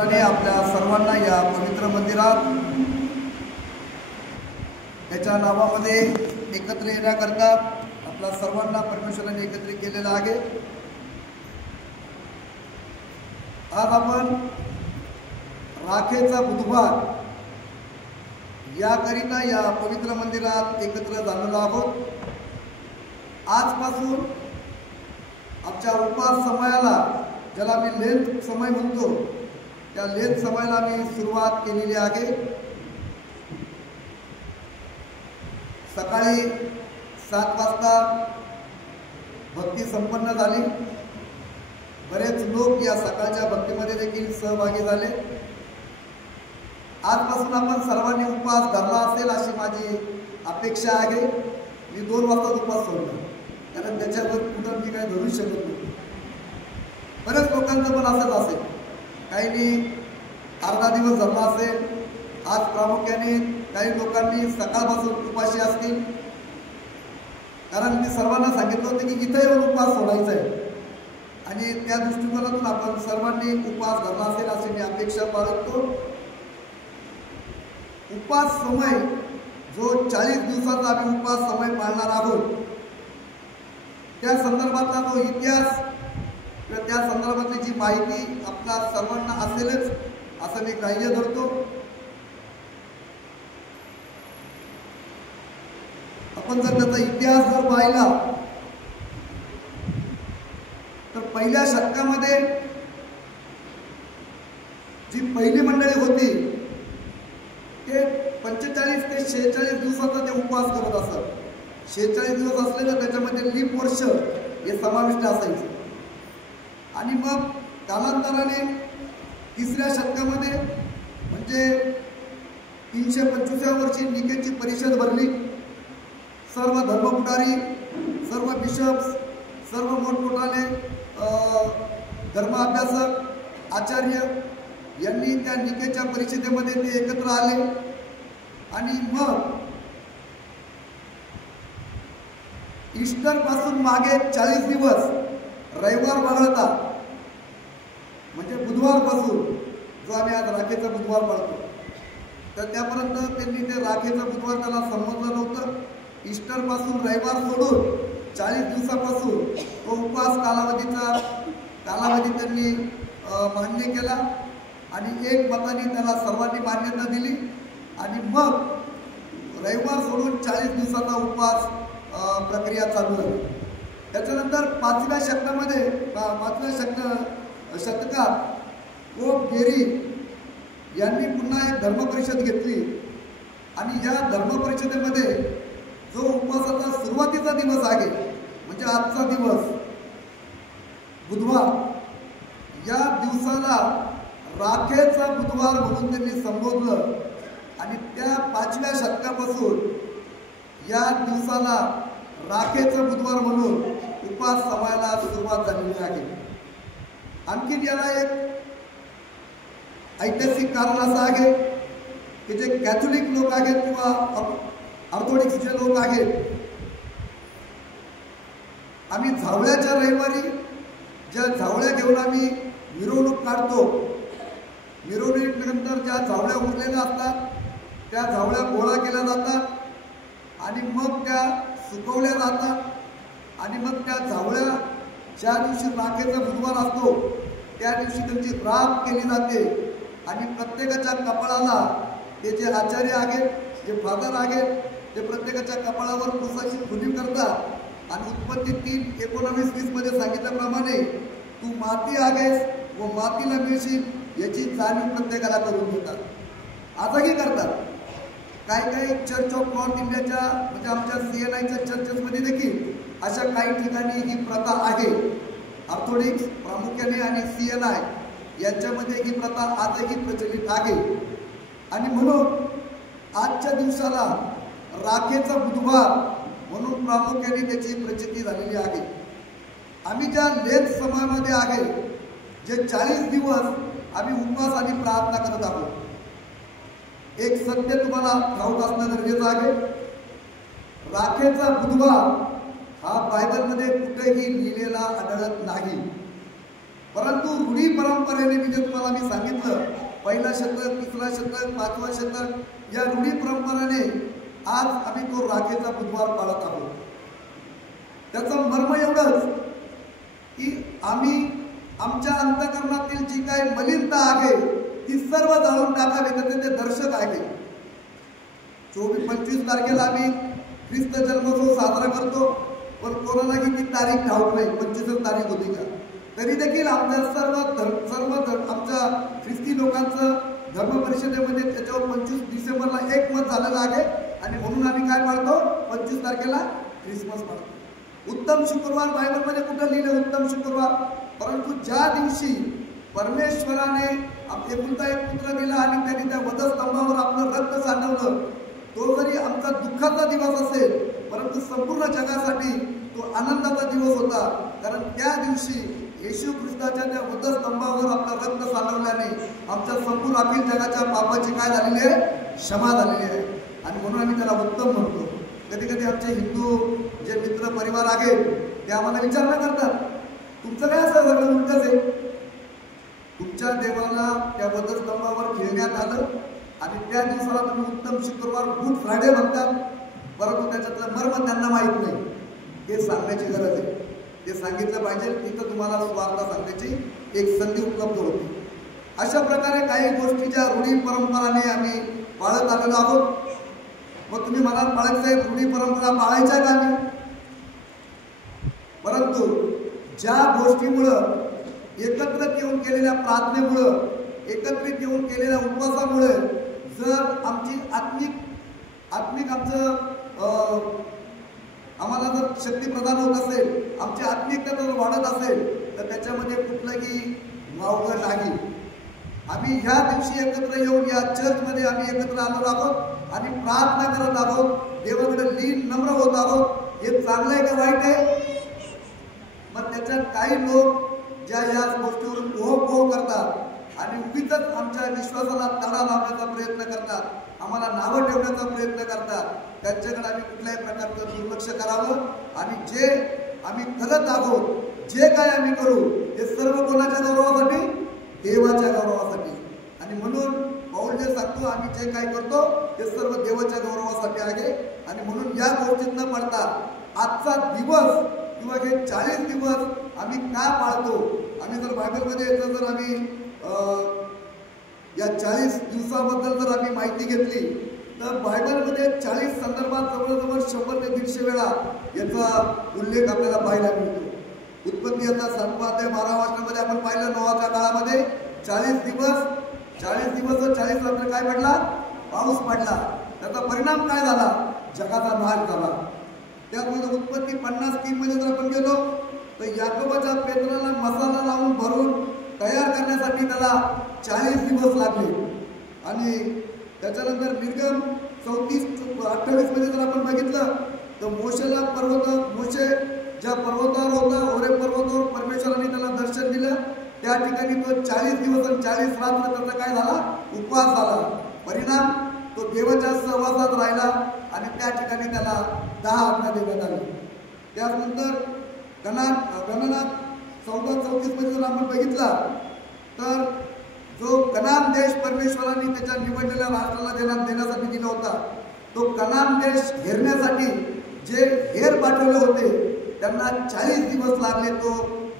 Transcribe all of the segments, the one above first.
आपल्या सर्वांना या पवित्र मंदिरात त्याच्या नावामध्ये एकत्र येण्याकरता आपल्या सर्वांना परमेश्वराने एकत्रित केलेलं आहे। आज आपण राखेचा बुधवार याकरिता या पवित्र मंदिरात एकत्र झालेलो आहोत। आजपासून आमच्या उपास समयाला, ज्याला मी लेंट समय म्हणतो, त्या लेंट समयाला मी सुरुवात केलेली आहे। सकाळी 7 वाजता भक्ती संपन्न झाली। बरेच लोक या सकाळच्या भक्तीमध्ये देखील सहभागी झाले। आजपासून आपण सर्वांनी उपवास धरला असेल अशी माझी अपेक्षा आहे। मी 2 वाजता उपवास सोडला, कारण त्याच्यावर कुठं मी काही धरू शकत नाही। बरेच लोकांचं पण असंच असेल, काहींनी अर्धा दिवस धरला असेल। आज प्रामुख्याने काही लोकांनी सकाळपासून उपाशी असतील, कारण मी सर्वांना सांगितलं होतं की इथं येऊन उपवास सोडायचा आहे, आणि त्या दृष्टिकोनातून आपण सर्वांनी उपवास धरला असेल अशी मी अपेक्षा बाळगतो। उपवास समय जो 40 दिवसाचा आम्ही उपवास समय पाळणार आहोत, त्या संदर्भातला जो इतिहास किंवा त्या संदर्भातली जी माहिती आपल्या सर्वांना असेलच असं मी ग्राह्य धरतो। आपण जर त्याचा इतिहास जर पाहिला तर पहिल्या शतकामध्ये जी पहिली मंडळी होती ते 45 ते 46 दिवसाचा ते उपवास करत असत। 46 दिवस असले तर त्याच्यामध्ये लीप वर्ष हे समाविष्ट असायचे। आणि मग कालांतराने 3ऱ्या शतकामध्ये म्हणजे 325व्या वर्षी निकेची परिषद भरली। सर्व धर्मपुढारी, सर्व बिशप्स, सर्व मोठमोठाले धर्म अभ्यासक, आचार्य यांनी त्या निकेच्या परिषदेमध्ये ते एकत्र आले। आणि मग ईस्टर पासून मागे 40 दिवस रविवार वगळता, म्हणजे बुधवारपासून जो आम्ही आज राखेचा बुधवार पाळतो, तर त्यापर्यंत त्यांनी ते राखेचा बुधवार त्याला समजलं नव्हतं। ईस्टर पासून रविवार सोडून 40 दिवसापासून तो उपवास कालावधी त्यांनी मान्य केला, आणि एक मताने त्याला सर्वांनी मान्यता दिली। आणि मग रविवार सोडून 40 दिवसाचा उपवास प्रक्रिया चालू झाली। त्याच्यानंतर 5व्या शतकात पोप गेरी यांनी पुन्हा एक धर्मपरिषद घेतली, आणि या धर्मपरिषदेमध्ये जो उपवासाचा सुरुवातीचा दिवस आहे, म्हणजे आजचा दिवस बुधवार, या दिवसाला राखेचा बुधवार म्हणून त्यांनी संबोधलं। आणि त्या 5व्या शतकापासून या दिवसाला राखेचा बुधवार म्हणून उपवास समयाला सुरुवात झालेली आहे। आणखी याला एक ऐतिहासिक कारण असं आहे की जे कॅथोलिक लोक आहेत किंवा ऑर्थोडॉक्सचे लोक आहेत, आम्ही झावळ्याच्या रविवारी ज्या झावळ्या घेऊन आम्ही मिरवणूक काढतो, मिरवणुकीनंतर ज्या झावळ्या उरलेल्या असतात त्या झावळ्या गोळा केल्या जातात, आणि मग त्या सुकवल्या जातात। आणि मग त्या झावळ्या ज्या दिवशी राखेचा बुधवार असतो त्या दिवशी त्यांची राख केली जाते, आणि प्रत्येकाच्या कपाळाला ते जे आचार्य आहेत, जे फादर आहेत, ते प्रत्येकाच्या कपाळावर पुसाची खुली करतात। आणि उत्पत्ती 3:19-20 मध्ये सांगितल्याप्रमाणे तू माती आहेस व मातीला मिळशील याची जाणीव प्रत्येकाला करून देतात। आजही करतात। काही चर्च ऑफ नॉर्थ इंडियाच्या, म्हणजे आमच्या CNIच्या चर्चेसमध्ये देखील अशा काही ठिकाणी ही प्रथा आहे। ऑर्थोडॉक्स प्रामुख्याने आणि CNI यांच्यामध्ये ही प्रथा आजही प्रचलित आहे। आणि म्हणून आजच्या दिवसाला राखेचा बुधवार म्हणून प्रामुख्याने त्याची प्रचिती झालेली आहे। आम्ही ज्या लेंट समयामध्ये आहे, जे 40 दिवस आम्ही उपवास आणि प्रार्थना करत आहोत, एक सत्य तुम्हाला ठाऊक असणं गरजेचं आहे। राखेचा बुधवार हा बायबलमध्ये कुठेही लिहिलेला आढळत नाही, परंतु रूढी परंपरेने मी सांगितलं पहिला शतक, तिसरा शतक, पाचवा शतक या रूढी परंपरेने आज आम्ही तो राखेचा बुधवार पाळत आहोत. त्याचं मर्म एवढंच की आम्ही आमच्या अंतःकरणातील जी काही मलिनता आहे ती सर्व जाळून टाकावी, त्याचे ते दर्शक आहे. 24-25 तारखेला आम्ही ख्रिस्त जन्मोत्सव साजरा करतो, पण कोणाला किती तारीख ठाऊक नाही, 25 तारीख होती का. तरी देखील आमच्या सर्व आमच्या ख्रिस्ती लोकांचं धर्म परिषदेमध्ये त्याच्यावर 25 डिसेंबरला एकमत झालेलं आहे आणि म्हणून आम्ही काय पाळतो, 25 तारखेला ख्रिसमस पाळतो. उत्तम शुक्रवार बायबलमध्ये कुठं लिहिलं उत्तम शुक्रवार, परंतु ज्या दिवशी परमेश्वराने एकुलता एक पुत्र दिला आणि त्यांनी त्या वधस्तंभावर आपलं रक्त सांडवलं, तो जरी आमचा दुःखाचा दिवस असेल परंतु संपूर्ण जगासाठी तो आनंदाचा दिवस होता. कारण त्या दिवशी येशू ख्रिस्ताच्या त्या वधस्तंभावर आपलं रक्त सांडवल्याने आमच्या संपूर्ण अखिल जगाच्या पापाची काय झालेली आहे, क्षमा झालेली आहे. आणि म्हणून आम्ही त्याला उत्तम म्हणतो. कधी कधी आमचे हिंदू जे मित्र परिवार आहेत ते आम्हाला विचारणा करतात, तुमचं काय असं सगळं उलटच आहे, तुमच्या देवाला त्या वधस्तंभावर खेळण्यात आलं आणि त्या दिवसाला तुम्ही उत्तम शुक्रवार गुड फ्रायडे म्हणतात, परंतु त्याच्यातलं मर्म त्यांना माहीत नाही. हे सांगण्याची गरज आहे, ते सांगितलं पाहिजे. तिथं तुम्हाला स्वार्थ सांगण्याची एक संधी उपलब्ध होती. अशा प्रकारे काही गोष्टी ज्या रूढी परंपराने आम्ही पाळत आलेलो आहोत. मग तुम्ही मनात पाळायचं आहे रूढी परंपरा पाळायच्या का नाही, परंतु ज्या गोष्टीमुळं एकत्रित येऊन केलेल्या प्रार्थनेमुळं, एकत्रित येऊन केलेल्या उपवासामुळे जर आमची आत्मिक आम्हाला जर शक्ती प्रदान होत असेल, आमची आत्मिकता जर वाढत असेल, तर त्याच्यामध्ये कुठलंही वावगं नाही. आम्ही ह्या दिवशी एकत्र येऊन या चर्चमध्ये आम्ही एकत्र आलो आहोत आणि प्रार्थना करत आहोत, देवाकडे लीन नम्र होत आहोत. हे चांगलं आहे का वाईट आहे? मग त्याच्यात काही लोक ज्या या गोष्टीवरून पोह करतात आणि उगीच आमच्या विश्वासाला तडा लावण्याचा प्रयत्न करतात, आम्हाला नावं ठेवण्याचा प्रयत्न करतात, त्यांच्याकडे आम्ही कुठल्याही प्रकारचं दुर्लक्ष करावं. आणि जे आम्ही करत आहोत, जे काय आम्ही करू, हे सर्व कोणाच्या गौरवासाठी, देवाच्या गौरवासाठी. आणि म्हणून पाऊल जे सांगतो आम्ही जे काय करतो ते सर्व देवाच्या गौरवासाठी आहे. आणि म्हणून या गोष्टीत न पडता आजचा दिवस किंवा हे 40 दिवस आम्ही का पाळतो, आम्ही जर बायबलमध्ये येतं जर आम्ही या 40 दिवसाबद्दल जर आम्ही माहिती घेतली तर बायबलमध्ये 40 संदर्भात जवळजवळ 100 ते 150 वेळा याचा उल्लेख आपल्याला पाहायला मिळतो. उत्पत्तीचा 7वा अध्याय 12व्या वचनामध्ये आपण पाहिलं, नोआच्या काळामध्ये 40 दिवस 40 रात्र काय पडला, पाऊस पडला. त्याचा परिणाम काय झाला, जगाचा नाश झाला. त्यामध्ये उत्पत्ती 50:3 मध्ये जर आपण गेलो तर याकोबाच्या पेत्राला मसाला लावून भरून तयार करण्यासाठी त्याला 40 दिवस लागले. आणि त्याच्यानंतर निर्गम 34-28 मध्ये जर आपण बघितलं तर मोशे ज्या पर्वतावर होता, होरे पर्वतावर परमेश्वराने त्याला दर्शन दिलं. त्या ठिकाणी तो 40 दिवस आणि 40 रात्र त्याचा काय झाला, उपवास झाला. परिणाम तो देवाच्या सहवासात राहिला आणि त्या ठिकाणी त्याला 10 आज्ञा देण्यात आली. त्यानंतर गणनात 14-34 मध्ये जर आपण बघितला तर जो कनान देश परमेश्वराने त्याच्या निवडलेल्या राष्ट्राला देण्यासाठी दिला होता, तो कनान देश हेरण्यासाठी जे हेर पाठवले होते त्यांना 40 दिवस लागले तो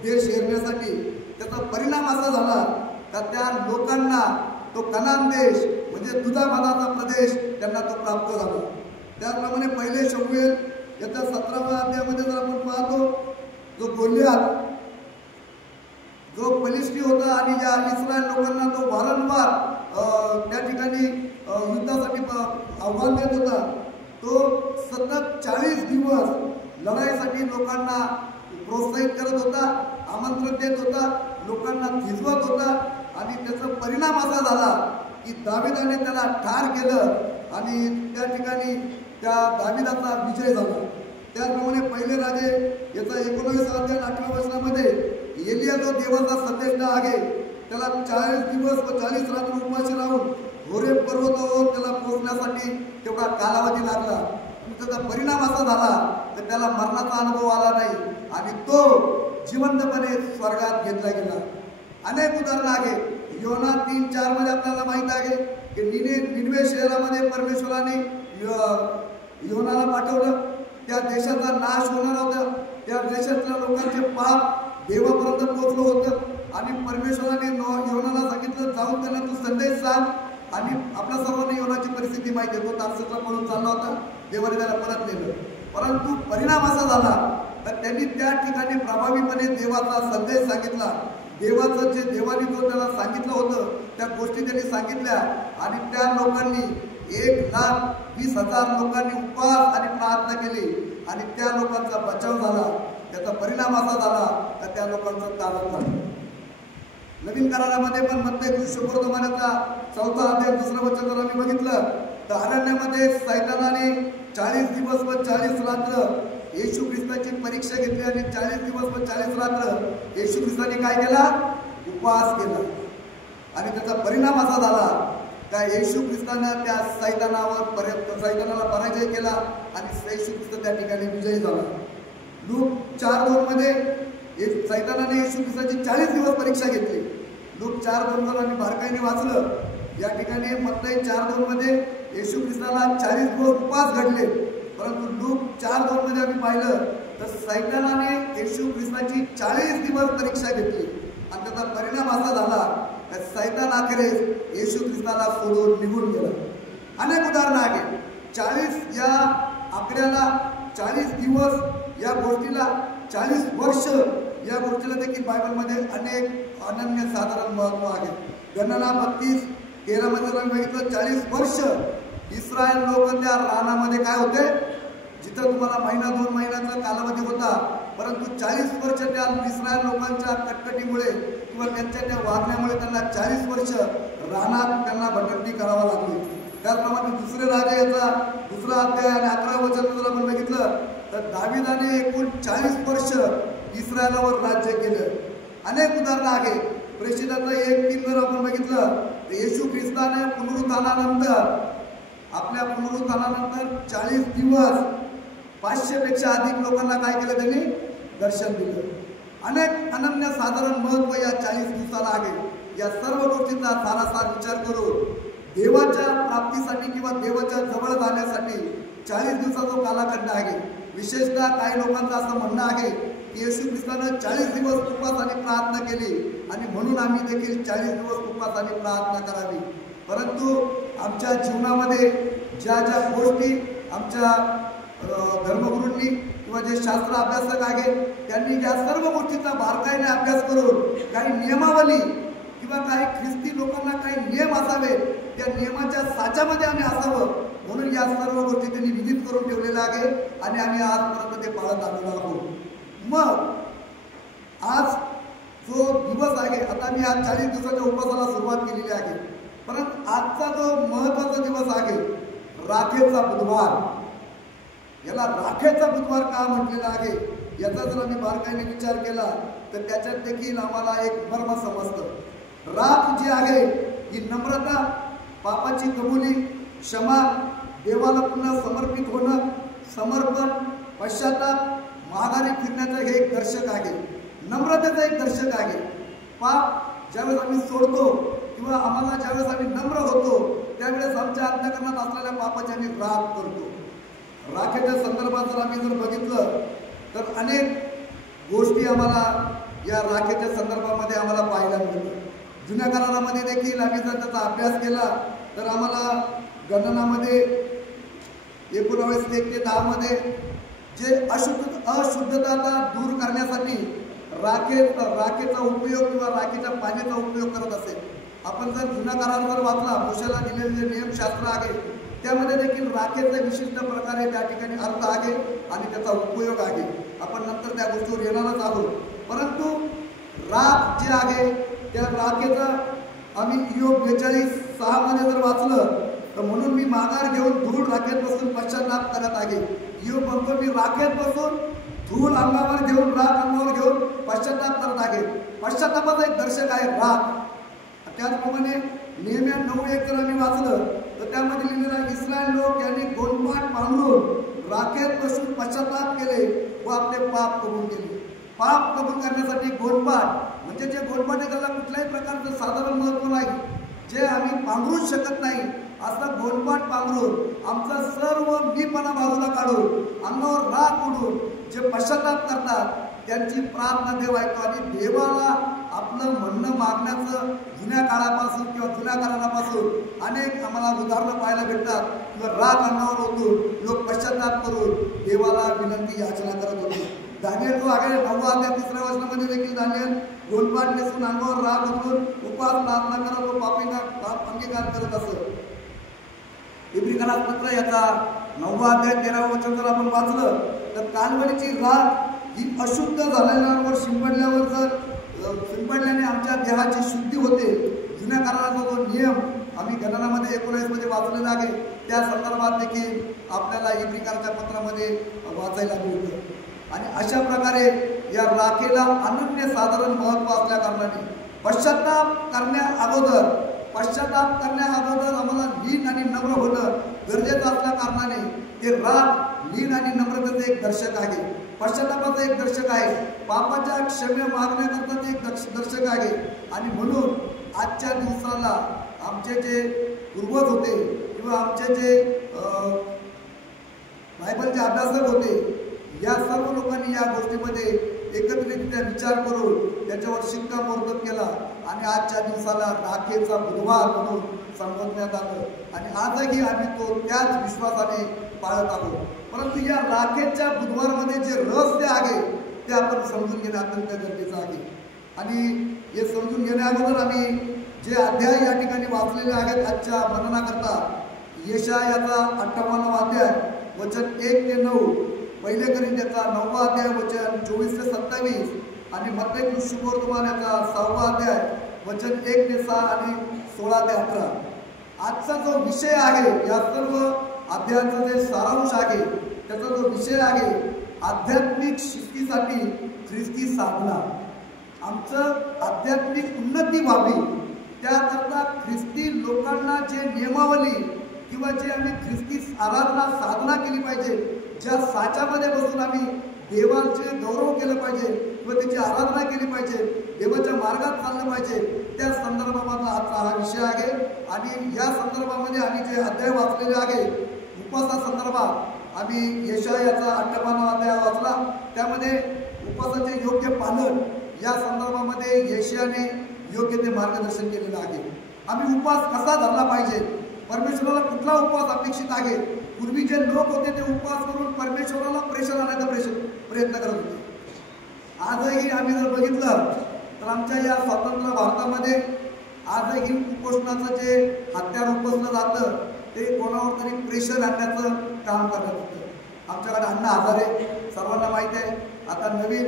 देश हेरण्यासाठी. त्याचा परिणाम असा झाला का त्या लोकांना तो कनान देश म्हणजे दुधामधाचा प्रदेश त्यांना तो प्राप्त झाला. त्याचप्रमाणे पहिले शमूएल याच्या 17व्या अध्यायामध्ये जर आपण पाहतो, जो गोलियात जो फलिस्ती होता आणि या इस्रायल लोकांना तो वारंवार त्या ठिकाणी युद्धासाठी आव्हान देत होता, तो सतत 40 दिवस लढाईसाठी लोकांना प्रोत्साहित करत होता, आमंत्रण देत होता, लोकांना थिजवत होता. आणि त्याचा परिणाम असा झाला की दाविदाने त्याला ठार केलं आणि त्या ठिकाणी त्या दाविदाचा विजय झाला. त्याचप्रमाणे पहिले राजे याचा 19 अध्याय 8व्या वचनामध्ये एलिया जो देवाचा संदेश आहे त्याला 40 दिवस व 40 रात्र उपाशी राहून होरे पर्वतावर त्याला पोहोचण्यासाठी तेवढा कालावधी लागला. त्याचा परिणाम असा झाला तर त्याला मरणाचा अनुभव आला नाही आणि तो जिवंतपणे स्वर्गात घेतला गेला. अनेक उदाहरणं आहेत. योना 3:4 मध्ये आपल्याला माहित आहे की निनवे शहरामध्ये परमेश्वराने योनाला पाठवलं. त्या देशाचा नाश होणार होता. त्या देशातल्या लोकांचे पाप देवापर्यंत पोहोचलं होतं आणि परमेश्वराने योनाला सांगितलं, जाऊन त्यांना तू संदेश सांग. आणि आपल्या सर्वांना योनाची परिस्थिती माहिती आहे. तो तारसेसला पळून चालला होता. देवाने त्याला परत नेलं. परंतु परिणाम असा झाला तर त्यांनी त्या ठिकाणी प्रभावीपणे देवाचा संदेश सांगितला. देवाचं जे देवाने जो त्याला सांगितलं होतं त्या गोष्टी त्यांनी सांगितल्या आणि त्या लोकांनी 1,20,000 लोकांनी उपवास आणि प्रार्थना केली आणि त्या लोकांचा बचाव झाला. त्याचा परिणाम असा झाला तर त्या लोकांचं तारण झालं. नवीन करारामध्ये पण म्हणते कृष्णवर्तमानाचा 4 अध्याय 2 वचन जर आम्ही बघितलं तर अरण्यामध्ये सैतानाने 40 दिवस व 40 रात्र येशू ख्रिस्ताची परीक्षा घेतली आणि 40 दिवस व 40 रात्र येशू ख्रिस्ताने काय केला? उपवास केला. आणि त्याचा परिणाम असा झाला का येशू ख्रिस्तानं त्या सैतानाला पराजय केला आणि येशू ख्रिस्त त्या ठिकाणी विजयी झाला. लूक 4:2 मध्ये सैतानाने येशू ख्रिस्ताची 40 दिवस परीक्षा घेतली. लूक 4:2 आम्ही बारकाईने वाचलं. या ठिकाणी मत्ती 4:2 मध्ये येशू ख्रिस्ताला 40 दिवस उपवास घडले. परंतु लूक 4:2 मध्ये आम्ही पाहिलं तर सैतानाने येशू ख्रिस्ताची 40 दिवस परीक्षा घेतली आणि त्याचा परिणाम असा झाला की सैतान अखेरीस येशू ख्रिस्ताला सोडून निघून गेला. अनेक उदाहरणं आहेत. 40 या आकड्याला, 40 दिवस या गोष्टीला, 40 वर्ष या गोष्टीला देखील बायबलमध्ये अनेक अनन्यसाधारण महत्व आहे. गणना 32:13 मध्ये जर बघितलं 40 वर्ष इस्रायल लोक त्या रानामध्ये काय होते, जिथं तुम्हाला महिना 2 महिन्याचा कालावधी होता, परंतु 40 वर्ष त्या इस्रायल लोकांच्या कटकटीमुळे किंवा त्यांच्या त्या वागण्यामुळे त्यांना 40 वर्ष रानात त्यांना भटकंती करावं लागली. त्याचप्रमाणे दुसरे राजा याचा 2 अध्याय आणि 11 वचन जर आपण बघितलं तर दाविदाने एकूण 40 वर्ष इस्रायलावर राज्य केलं. अनेक उदाहरणं आहेत. प्रेषिताचं 1:3 जर आपण बघितलं तर येशू ख्रिस्ताने आपल्या पुनरुत्थानानंतर 40 दिवस 500 पेक्षा अधिक लोकांना काय केलं? त्यांनी दर्शन दिलं. अनेक अनन्यसाधारण महत्व या 40 दिवसाला आहे. या सर्व गोष्टींचा सारासार विचार करून देवाच्या प्राप्तीसाठी किंवा देवाच्या जवळ जाण्यासाठी 40 दिवसाचा जो कालखंड आहे. विशेषतः काही लोकांचं असं म्हणणं आहे की येशू ख्रिस्तानं 40 दिवस उपवास आणि प्रार्थना केली आणि म्हणून आम्ही देखील 40 दिवस उपवास आणि प्रार्थना करावी. परंतु आमच्या जीवनामध्ये ज्या ज्या गोष्टी आमच्या धर्मगुरूंनी किंवा जे शास्त्र अभ्यासक आहेत त्यांनी या सर्व गोष्टींचा बारकाईने अभ्यास करून काही नियमावली किंवा काही ख्रिस्ती लोकांना काही नियम असावेत, त्या नियमाच्या साच्यामध्ये आम्ही असावं म्हणून या सर्व गोष्टी त्यांनी विधित करून ठेवलेल्या आहे आणि आम्ही आजपर्यंत ते पाळत आलेलो आहोत. मग आज जो दिवस आहे, आता मी आज 40 दिवसाच्या उपवासाला सुरुवात केलेली आहे, परंतु आजचा जो महत्वाचा दिवस आहे राखेचा बुधवार, याला राखेचा बुधवार का म्हटलेला आहे याचा जर आम्ही बारकाईने विचार केला तर त्याच्यात देखील आम्हाला एक मर्म समजतं. राख जी आहे ही नम्रता, पापाची कबुली, क्षमा, देवाला पुन्हा समर्पित होणं, समर्पण, पश्चाताप, माघारी फिरण्याचं हे एक दर्शक आहे. नम्रतेचं एक दर्शक आहे. पाप ज्यावेळेस आम्ही सोडतो किंवा आम्हाला ज्यावेळेस आम्ही नम्र होतो त्यावेळेस आमच्या अंतःकरणात असलेल्या पापाची आम्ही राख करतो. राखेच्या संदर्भात जर आम्ही बघितलं तर अनेक गोष्टी आम्हाला या राखेच्या संदर्भामध्ये आम्हाला पाहायला मिळतात. जुन्या करारामध्ये देखील आम्ही जर त्याचा अभ्यास केला तर आम्हाला गणनामध्ये 19:1-10 मध्ये जे अशुद्धता दूर करण्यासाठी राखेचा उपयोग किंवा राखेच्या पाण्याचा उपयोग करत असेल. आपण जर जुना करार जर वाचला, मोशेला दिलेले जे नियमशास्त्र आहे त्यामध्ये देखील राखेचा विशिष्ट प्रकारे त्या ठिकाणी अर्थ आहे आणि त्याचा उपयोग आहे. आपण नंतर त्या गोष्टीवर येणारच आहोत. परंतु राख जे आहे त्या राखेचा आम्ही योग 42:6 मध्ये जर वाचलं तर म्हणून मी माघार घेऊन धूळ राखेत बसून पश्चाताप करत आहे. योग म्हणतो मी राखेत बसून धूळ अंगावर घेऊन, राख अंगावर घेऊन पश्चाताप करत आहे. पश्चातापाचा एक दर्शक आहे राख. त्याचप्रमाणे नेहम्या 9:1 जर आम्ही वाचलं तर त्यामध्ये लिहिलेलं इस्रायल लोक यांनी गोंडपाट पांघरून राखेत बसून पश्चाताप केले व आपले पाप कबूल केले. पाप कबूल करण्यासाठी गोंडपाट म्हणजे जे गोलपाटे त्याला कुठल्याही प्रकारचं साधारण महत्त्व नाही, जे आम्ही पांघरूच शकत नाही असं गोलपाट पांघरून आमचा सर्व मीपणा बाजूला काढून अंगावर राख उडून जे पश्चाताप करतात त्यांची प्रार्थना देव ऐकतो. आणि देवाला आपलं म्हणणं मागण्याचं जुन्या काळापासून किंवा जुन्या काळापासून अनेक आम्हाला उदाहरणं पाहायला भेटतात. किंवा राग अंगावर ओतून लोक पश्चाताप करून देवाला विनंती याचना करत होते. दानिएल जो आहे 9व्या अध्याय 3ऱ्या वचनामध्ये देखील दानिएल गोलपाट नेसून अंगावर राग उतरून उपास प्रार्थना करत व पापींना पाप अंगीकार करत असत. इब्रिकांना पत्र याचा 9वा अध्याय 13वे वचन जर आपण वाचलं तर कालवडीची राख ही अशुद्ध झालेल्यावर शिंपडल्याने आमच्या देहाची शुद्धी होते. जुन्या काळाचा जो नियम आम्ही गणनामध्ये 19 मध्ये वाचलेला आहे त्या संदर्भात देखील आपल्याला इब्रिकांच्या पत्रामध्ये वाचायला मिळतं. आणि अशा प्रकारे या राखेला अनन्य साधारण महत्त्व असल्या कारणाने पश्चाताप करण्याअगोदर आम्हाला लीन आणि नम्र होणं गरजेचं असल्या कारणाने ते राख लीन आणि नम्रतेचे एक दर्शक आहे, पश्चातापाचं एक दर्शक आहे, पापाच्या क्षम्या मागण्याकरता ते एक दर्शक आहे. आणि म्हणून आजच्या दिवसाला आमचे जे पूर्वज होते किंवा आमचे जे बायबलचे अभ्यासक होते या सर्व लोकांनी या गोष्टीमध्ये एकत्रितरित्या विचार करून त्याच्यावर शिक्कामोर्तब केला आणि आजच्या दिवसाला राखेचा बुधवार म्हणून संबोधण्यात आलं. आणि आजही आम्ही तो त्याच विश्वासाने पाळत आहोत. परंतु या राखेच्या बुधवारमध्ये जे रहस्य आहे ते आपण समजून घेणं अत्यंत गरजेचं आहे. आणि हे समजून घेण्याअगोदर आम्ही जे अध्याय या ठिकाणी वाचलेले आहेत आजच्या मननाकरता यशायाचा 58वा अध्याय वचन 1 ते 9, पहिले करिंथ्याचा 9वा अध्याय वचन 24 ते 27 आणि मत्ती शुभवर्तमानाचा 6वा अध्याय वचन 1 ते 6 आणि 16 ते 18. आजचा जो विषय आहे या सर्व अध्यायाचा जे सारांश आहे त्याचा जो विषय आहे आध्यात्मिक शिस्तीसाठी ख्रिस्ती साधना. आमचं आध्यात्मिक उन्नती व्हावी त्याकरता ख्रिस्ती लोकांना जे नियमावली किंवा जे आम्ही ख्रिस्ती आराधना साधना केली पाहिजे, ज्या साच्यामध्ये बसून आम्ही देवाचे गौरव केलं पाहिजे किंवा त्याची आराधना केली पाहिजे, देवाच्या मार्गात चाललं पाहिजे, त्या संदर्भामधला आजचा हा विषय आहे. आणि या संदर्भामध्ये आम्ही जे अध्याय वाचलेले आहे उपवासासंदर्भात आम्ही यशायाचा 58वा अध्याय वाचला. त्यामध्ये उपवासाचे योग्य पालन या संदर्भामध्ये यशायाने योग्य ते मार्गदर्शन केलेलं आहे. आम्ही उपवास कसा धरला पाहिजे, परमेश्वराला कुठला उपवास अपेक्षित आहे. पूर्वी जे लोक होते ते उपवास करून परमेश्वराला प्रेशर आणायचा प्रयत्न करत होते. आजही आम्ही जर बघितलं तर आमच्या या स्वतंत्र भारतामध्ये आजही कुपोषणाचं जे हत्यार उपसलं जातं ते कोणावर तरी प्रेशर आणण्याचं काम करत होतं. आमच्याकडे अण्णा हजारे सर्वांना माहीत आहे. आता नवीन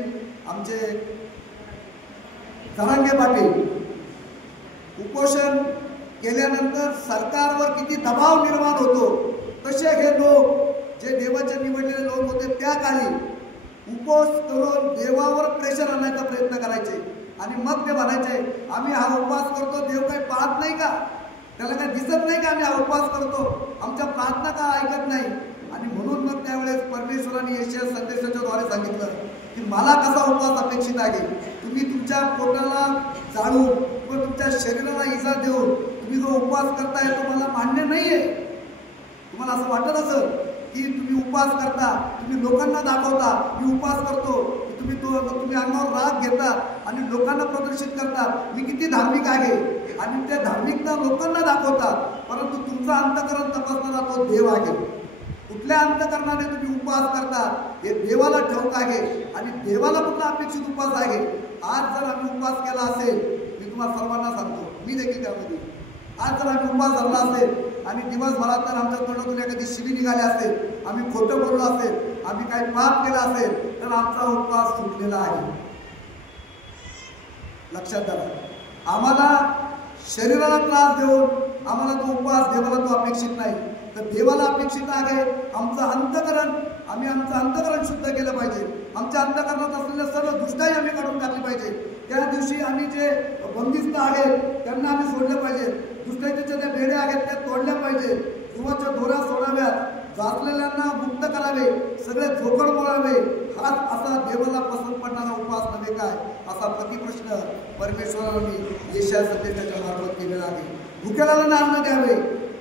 आमचे जरांगे पाटील उपोषण केल्यानंतर सरकारवर किती दबाव निर्माण होतो, तसे हे लोक जे देवाचे निवडलेले लोक होते त्या काळी उपवास करून देवावर प्रेशर आणायचा प्रयत्न करायचे आणि मग ते म्हणायचे आम्ही हा उपवास करतो, देव काही पाहत नाही का, त्याला काही दिसत नाही का आम्ही हा उपवास करतो, आमच्या प्रार्थना का ऐकत नाही. आणि म्हणून मग त्यावेळेस परमेश्वराने यशाया संदेशाच्या द्वारे सांगितलं की मला कसा उपवास अपेक्षित आहे. तुम्ही तुमच्या पोटाला जाळून किंवा तुमच्या शरीराला इजा देऊन तुम्ही जो उपवास करताय तो मला मान्य नाहीये. तुम्हाला असं वाटत असेल की तुम्ही उपवास करता, तुम्ही लोकांना दाखवता मी उपवास करतो, तुम्ही अंगावर राग घेता आणि लोकांना प्रदर्शित करता मी किती धार्मिक आहे आणि त्या धार्मिकता लोकांना दाखवतात, परंतु तुमचा अंतःकरण तपासणारा तो देव आहे. कुठल्या अंतःकरणाने तुम्ही उपवास करता हे देवाला ठाऊक आहे आणि देवाला कुठला अपेक्षित उपवास आहे. आज जर आम्ही उपवास केला असेल, मी तुम्हाला सर्वांना सांगतो, मी देखील त्यामध्ये आज जर आम्ही उपवास धरला असेल आणि दिवसभरात तर आमच्या तोंडातून एखादी शिवी निघाली असेल, आम्ही खोटं बोललो असेल, आम्ही काही पाप केलं असेल तर आमचा उपवास सुटलेला आहे. लक्षात धरा, आम्हाला शरीराला त्रास देऊन आम्हाला तो उपवास देवाला तो अपेक्षित नाही, तर देवाला अपेक्षित आहे आमचं अंतःकरण. आम्ही आमचं अंतःकरण शुद्ध केलं पाहिजे. आमच्या अंतःकरणात असलेल्या सर्व दुष्टाई आम्ही काढून टाकली पाहिजे. त्या दिवशी आम्ही जे बंदिस्त आहेत त्यांना आम्ही सोडलं पाहिजे. दुष्टाईच्या ज्या बेड्या आहेत त्या तोडल्या पाहिजे. जीवाच्या दोऱ्या सोडाव्यात. जाचलेल्यांना मुक्त करावे. करावे, सगळे झोकड मोडावे, हाच असा देवाला पसंत पडणारा उपवास नव्हे काय, असा प्रतिप्रश्न परमेश्वराने येशया संदेशाच्या मार्फत केलेला आहे. भुकेला अन्न द्यावे,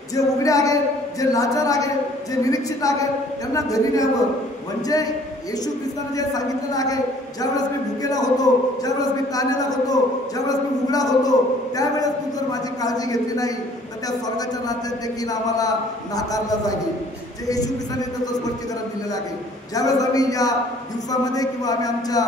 जे उघडे आहेत, जे लाचार आहेत, जे निरीक्षित आहेत त्यांना घरी न्यावं. म्हणजे येशू ख्रिस्ताने जे सांगितलेलं आहे, ज्यावेळेस मी भुकेला होतो, ज्यावेळेस मी ताण्याला होतो, ज्यावेळेस मी उघडा होतो, त्यावेळेस तू जर माझी काळजी घेतली नाही तर त्या स्वर्गाच्या राज्यात देखील आम्हाला नाकारलं जाईल. जे येशू ख्रिस्ताने त्याचं स्पष्टीकरण दिलेलं आहे. ज्यावेळेस आम्ही या दिवसामध्ये किंवा आम्ही आमच्या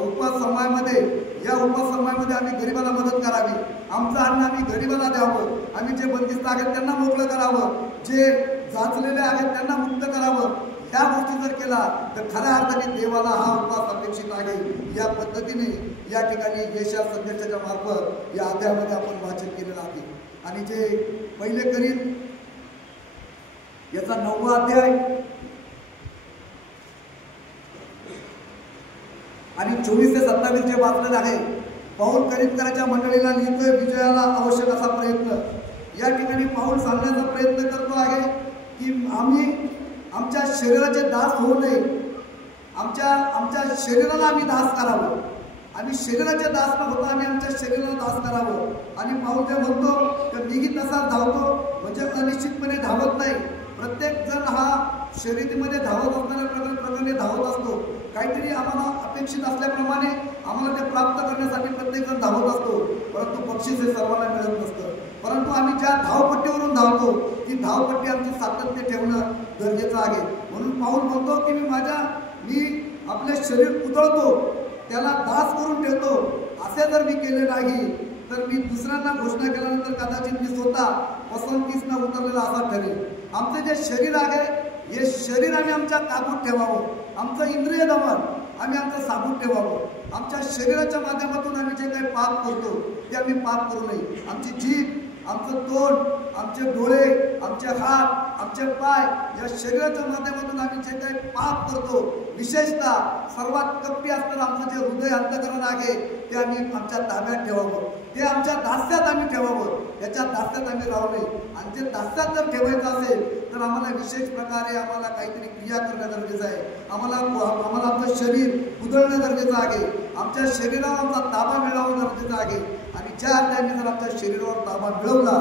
उपवास समयामध्ये, या उपवास समयामध्ये आम्ही गरिबाला मदत करावी, आमचं अन्न आम्ही गरिबाला द्यावं, आम्ही जे बंदिस्त आहेत त्यांना मोकळं करावं, जे जाचलेले आहेत त्यांना मुक्त करावं, त्या गोष्टी जर केला तर खऱ्या अर्थाने देवाला हा उपवास अपेक्षित आहे. या पद्धतीने या ठिकाणी येशया संदेशाच्या मार्फत या अध्यायामध्ये आपण वाचन केलेलं आहे. आणि जे पहिले करीत याचा 9वा अध्याय आणि 24 ते 27 जे वाचलेलं आहे, पाऊल करीतकराच्या मंडळीला लिहितोय विजयाला आवश्यक असा प्रयत्न. या ठिकाणी पाऊल सांगण्याचा प्रयत्न करतो आहे की आम्ही आमच्या शरीराचे दास होऊ नये, आमच्या शरीराला आम्ही दास करावं, आम्ही शरीराचे दास न होता आम्ही आमच्या शरीराला दास करावं. आणि पाऊल जे म्हणतो तर मीही तसा धावतो, म्हणजे अनिश्चितपणे धावत नाही. प्रत्येक जण हा शर्यतीमध्ये धावत असणाऱ्या प्रकारे धावत असतो. काहीतरी आम्हाला अपेक्षित असल्याप्रमाणे आम्हाला ते प्राप्त करण्यासाठी प्रत्येक जण धावत असतो, परंतु बक्षीस हे सर्वांना मिळत नसतं. परंतु आम्ही ज्या धावपट्टीवरून धावतो ती धावपट्टी आमची सातत्य ठेवणं गरजेचं आहे. म्हणून पाऊल म्हणतो की मी आपले शरीर उतरवतो, त्याला दास करून ठेवतो. असे जर मी केले नाही तर मी दुसऱ्यांना घोषणा केल्यानंतर कदाचित मी स्वतः पसंतीस न उतरलेला असा ठरेल. आमचे जे शरीर आहे हे शरीर आम्ही आमच्या काबूत ठेवावं, आमचं इंद्रिय दमन आम्ही आमचं साबूत ठेवावं. आमच्या शरीराच्या माध्यमातून आम्ही जे काही पाप करतो ते आम्ही पाप करू नये. आमची जीभ, आमचं तोंड, आमचे डोळे, आमचे हात, आमचे पाय या शरीराच्या माध्यमातून आम्ही जे काही पाप करतो, विशेषतः सर्वात कपटी असताना आमचं जे हृदय अंतःकरण आहे ते आम्ही आमच्या ताब्यात ठेवावं, ते आमच्या दास्यात आम्ही ठेवावं, त्याच्या दास्यात आम्ही राहू नये. आणि ते दास्यात जर ठेवायचं असेल तर आम्हाला विशेष प्रकारे आम्हाला काहीतरी क्रिया करणं गरजेचं आहे. आम्हाला आमचं शरीर उधळणं गरजेचं आहे, आमच्या शरीरावर आमचा ताबा मिळवणं गरजेचं आहे. आणि ज्या अर्थाने जर आमच्या शरीरावर ताबा मिळवला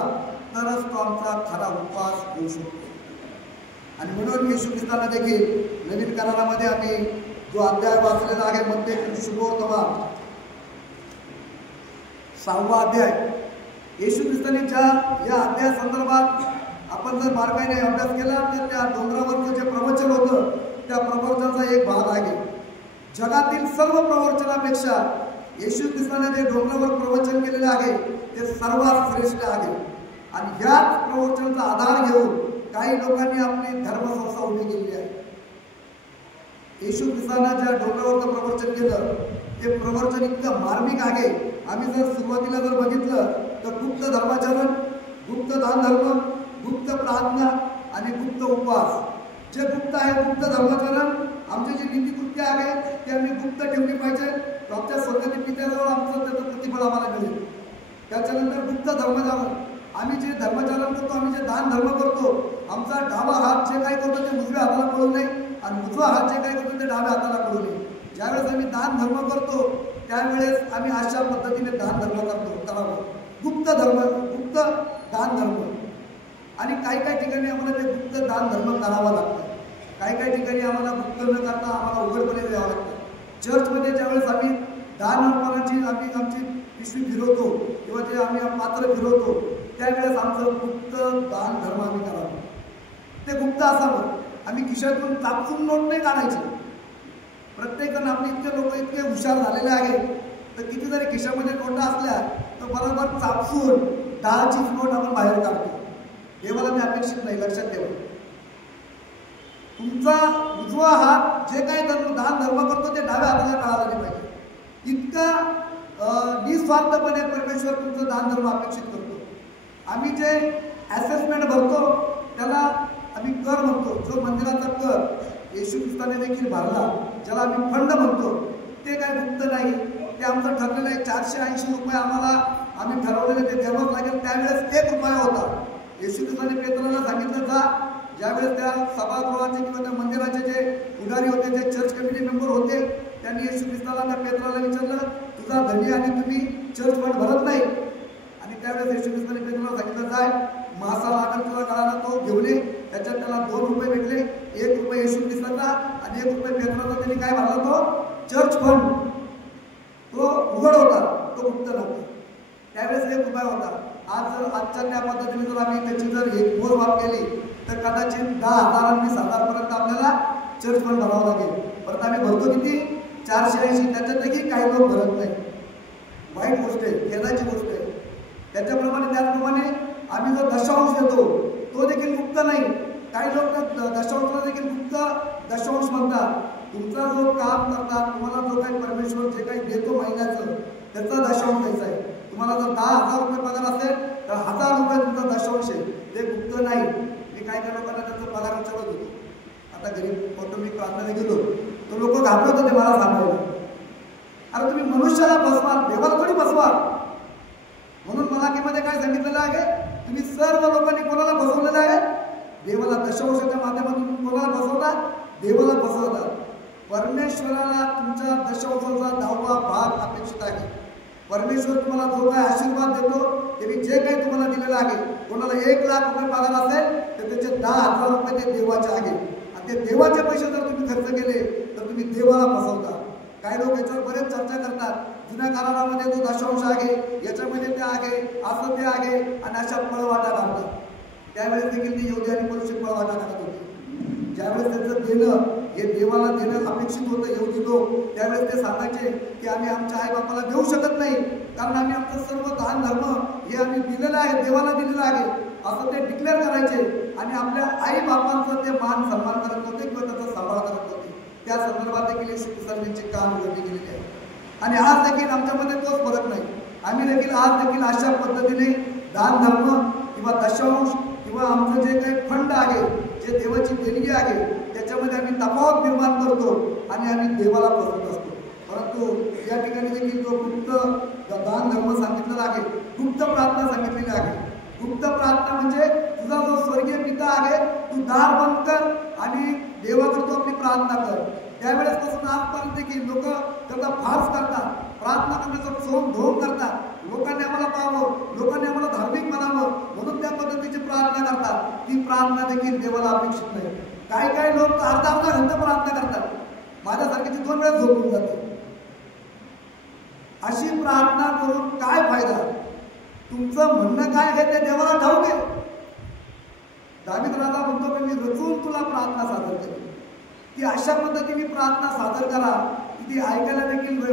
तरच तो आमचा खरा उपवास होऊ शकतो. आणि म्हणून येशू ख्रिस्ताला देखील नवीन करारामध्ये आम्ही जो अध्याय वाचलेला आहे मत्ते शुभवर्तमान 6वा अध्याय, येशू ख्रिस्ताने या अध्याय संदर्भात आपण जर बारकाईने अभ्यास केला तर त्या डोंगरावरचं जे प्रवचन होतं त्या प्रवचनाचा एक भाग आहे. जगातील सर्व प्रवचनापेक्षा येशू ख्रिस्ताने जे डोंगरावर प्रवचन केलेले आहे ते सर्वात श्रेष्ठ आहे. आणि याच प्रवचनाचा आधार घेऊन काही लोकांनी आपली धर्मसंस्था उभी केलेली आहे. येशू ख्रिस्ताने ज्या डोंगरावरचं प्रवचन केलं ते प्रवचन इतकं मार्मिक आहे. आम्ही जर सुरुवातीला जर बघितलं तर गुप्त धर्माचरण, गुप्त दान धर्म, गुप्त प्रार्थना आणि गुप्त उपवास. जे गुप्त आहे गुप्त धर्माचरण, आमची जी नीतिकृत्य आहे ते आम्ही गुप्त ठेवली पाहिजे, आमच्या स्वतःच्या पित्याजवळ आमचं त्याचं प्रतिफळ आम्हाला मिळेल. त्याच्यानंतर गुप्त धर्माचरण, आम्ही जे धर्माचरण करतो, आम्ही जे दान धर्म करतो, आमचा डावा हात जे काही करतो ते उजव्या हाताला पडू नये आणि उजवा हात जे काही करतो ते डाव्या हाताला पडू नये. ज्यावेळेस आम्ही दान धर्म करतो त्यावेळेस आम्ही अशा पद्धतीने दान धर्म करावं. गुप्त दान धर्म. आणि काही ठिकाणी आम्हाला ते गुप्त दान धर्म करावा लागतं, काही ठिकाणी आम्हाला गुप्त न करता आम्हाला उघडपणे द्यावं लागतं. चर्चमध्ये ज्यावेळेस आम्ही दान अर्पणाची आमची पिशवी फिरवतो किंवा जे आम्ही पात्र फिरवतो त्यावेळेस आमचं गुप्त दान धर्म आम्ही करावं. ते गुप्त असावं. आम्ही खिशातून चापसून नोट नाही काढायची. प्रत्येकजण आपले इतके हुशार झालेले आहेत तर किती जरी खिशामध्ये नोटा असल्या तर बरोबर चापसून 10ची नोट आपण बाहेर काढतो. देवाला मी अपेक्षित नाही, लक्षात ठेवा. तुमचा उजवा हात जे काही दान धर्म करतो ते डाव्या हाताला काढायला नाही पाहिजे. इतका निस्वार्थपणे परमेश्वर तुमचं दान धर्म अपेक्षित करतो. आम्ही जे असेसमेंट भरतो त्याला आम्ही कर म्हणतो. जो मंदिराचा कर येशू ख्रिस्ताने देखील भरला, ज्याला आम्ही फंड म्हणतो, ते काय गुप्त नाही. ते आमचं ठरलेलं आहे. 480 रुपये आम्ही ठरवलेले ते द्यावंच लागेल. त्यावेळेस 1 रुपया होता. येशू ख्रिस्ताने पेत्राला सांगितलं, जा ज्यावेळेस त्या सभागृहाचे किंवा त्या मंदिराचे जे पुढारी होते, जे चर्च कमिटी मेंबर होते, त्यांनी येशू ख्रिस्ताला त्या पेत्राला विचारलं, तुझा धनी आणि तुम्ही चर्च फंड भरत नाही. आणि त्यावेळेस येशू ख्रिस्ताने पेत्राला सांगितलं, जाय मासा लागल तुला गळाला तो घेऊन ये. त्याच्यात त्याला 2 रुपये भेटले, 1 रुपये येशू ख्रिस्ताचा आणि 1 रुपये पेत्राचा. त्यांनी काय भरला? तो चर्च फंड. तो उघड होता, तो गुप्त नव्हता. त्यावेळेस 1 रुपया होता. आज जर आजच्या त्या पद्धतीने जर आम्ही त्याची जर एक मोजमाप केली तर कदाचित 10,000 आणि 20,000 आपल्याला चर्च फंड भरावं लागेल. परत आम्ही भरतो किती? 480. त्याच्यापैकी काही लोक भरत नाही. वाईट गोष्ट आहे, खेदाची गोष्ट आहे. त्याचप्रमाणे आम्ही जो दशांश देतो तो देखील गुप्त नाही. काही लोक दशांशला देखील गुप्त दशांश म्हणतात. तुमचा जो काम करतात, तुम्हाला जो काही परमेश्वर जे काही देतो महिन्याचं, त्याचा दशांश द्यायचा आहे. तुम्हाला जर 10,000 रुपये पगार असेल तर 1,000 रुपये तुमचा दशांश आहे, ते गुप्त नाही. मी काही लोकांना त्याचा पगार विचारत होतो. आता घरी कौटुंबिक प्रार्थनेला गेलो तर लोक घाबरत होते मला सांगायला, अरे तुम्ही मनुष्याला बसवा, देवाला थोडी बसवा. म्हणून मलाकीमध्ये काय सांगितलेलं आहे? तुम्ही सर्व लोकांनी कोणाला बसवलेलं आहे? देवाला. दशांशाच्या माध्यमातून कोणाला बसवतात? देवाला बसवतात. परमेश्वराला तुमच्या दशांशाचा 10वा भाग अपेक्षित आहे. परमेश्वर तुम्हाला जो काही आशीर्वाद देतो, त्यांनी जे काही तुम्हाला दिलेलं आहे, कोणाला 1 लाख रुपये पगार असेल तर त्याचे 10,000 रुपये ते देवाचे आहे. आणि ते देवाचे पैसे जर तुम्ही खर्च केले तर तुम्ही देवाला फसवता. काही लोक याच्यावर बरेच चर्चा करतात. जुन्या करारामध्ये जो दशांश आहे, याच्यामध्ये ते आहे, असं ते आहे, आणि अशा पळवाटा काढतात. त्यावेळेस देखील ते यहुदी आणि परुषी पळवाटा काढत होते. ज्यावेळेस त्यांचं देणं हे देवाला देणं अपेक्षित होतं यहुदी लोक, त्यावेळेस ते सांगायचे की आम्ही आमच्या आईबापाला देऊ शकत नाही, कारण आम्ही आमचं सर्व दान धर्म हे आम्ही दिलेलं आहे, देवाला दिलेलं आहे, असं ते डिक्लेअर करायचे. आणि आपल्या आईबापांचं ते मान सन्मान करत होते किंवा त्याचा सांभाळ करत होते. त्या संदर्भात देखील येशू ख्रिस्तांचे काम उघडले गेलेले आहे. आणि आज देखील आमच्यामध्ये तोच फरक नाही. आम्ही देखील आज देखील अशा पद्धतीने दान धर्म किंवा दशांश किंवा आमचं जे काही फंड आहे, जे देवाची देणगी आहे, त्याच्यामध्ये आम्ही तफावत निर्माण करतो आणि आम्ही देवाला फसवत असतो. परंतु या ठिकाणी देखील जो गुप्त दान धर्म सांगितलेला आहे, गुप्त प्रार्थना सांगितलेली आहे. गुप्त प्रार्थना म्हणजे तुझा जो स्वर्गीय पिता आहे, तू दार बंद कर आणि देवाकडे तू आपली प्रार्थना कर. त्यावेळेस पासून आजपर्यंत देखील लोक त्याचा फार्स करतात, प्रार्थना करण्याचा सोम धोम करतात. लोकांनी आम्हाला पाहावं, लोकांनी आम्हाला धार्मिक म्हणावं म्हणून त्या पद्धतीची प्रार्थना करतात. ती प्रार्थना देखील देवाला अपेक्षित नाही. काही लोक अर्धा घंटा प्रार्थना करतात, माझ्यासारखीची 2 वेळा झोपून जाते. अशी प्रार्थना करून काय फायदा? तुमचं म्हणणं काय आहे ते देवाला ठाऊक आहे. दावीद राजा म्हणतो की मी रचून तुला प्रार्थना सादर करेन. ती अशा पद्धतीने प्रार्थना सादर करा की ती ऐकायला देखील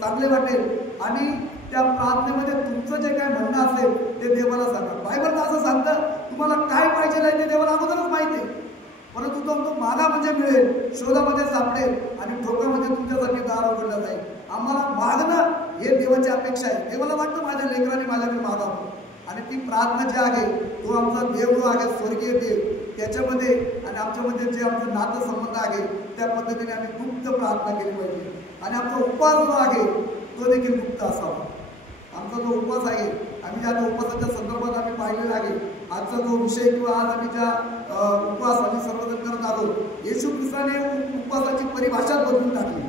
चांगले वाटेल आणि त्या प्रार्थनेमध्ये तुमचं जे काय म्हणणं असेल ते देवाला सांगा. बायबल असं सांगतं, तुम्हाला काय पाहिजे आहे ते देवाला अगोदरच माहिती आहे. परंतु तो मागा म्हणजे मिळेल, शोधामध्ये सापडेल आणि ठोकामध्ये तुमच्यासाठी दार उघडलं जाईल. आम्हाला मागणं हे देवाची अपेक्षा आहे. देवाला वाटतं माझ्या लेकरांनी माझ्याकडे मागावं. आणि ती प्रार्थना जी आहे, तो आमचा देव जो आहे, स्वर्गीय देव, त्याच्यामध्ये आणि आमच्यामध्ये जे आमचं नातं संबंध आहे, त्या पद्धतीने आम्ही गुप्त प्रार्थना केली पाहिजे. आणि आमचा उपवास जो आहे तो देखील गुप्त असावा. आमचा जो उपवास आहे, आम्ही ज्या उपवासाच्या संदर्भात आम्ही पाहिलेला आहे, आजचा जो विषय किंवा आज आम्ही ज्या उपवास आम्ही सर्वजण करत आहोत, येशू ख्रिस्ताने उपवासाची परिभाषा बदलून टाकली.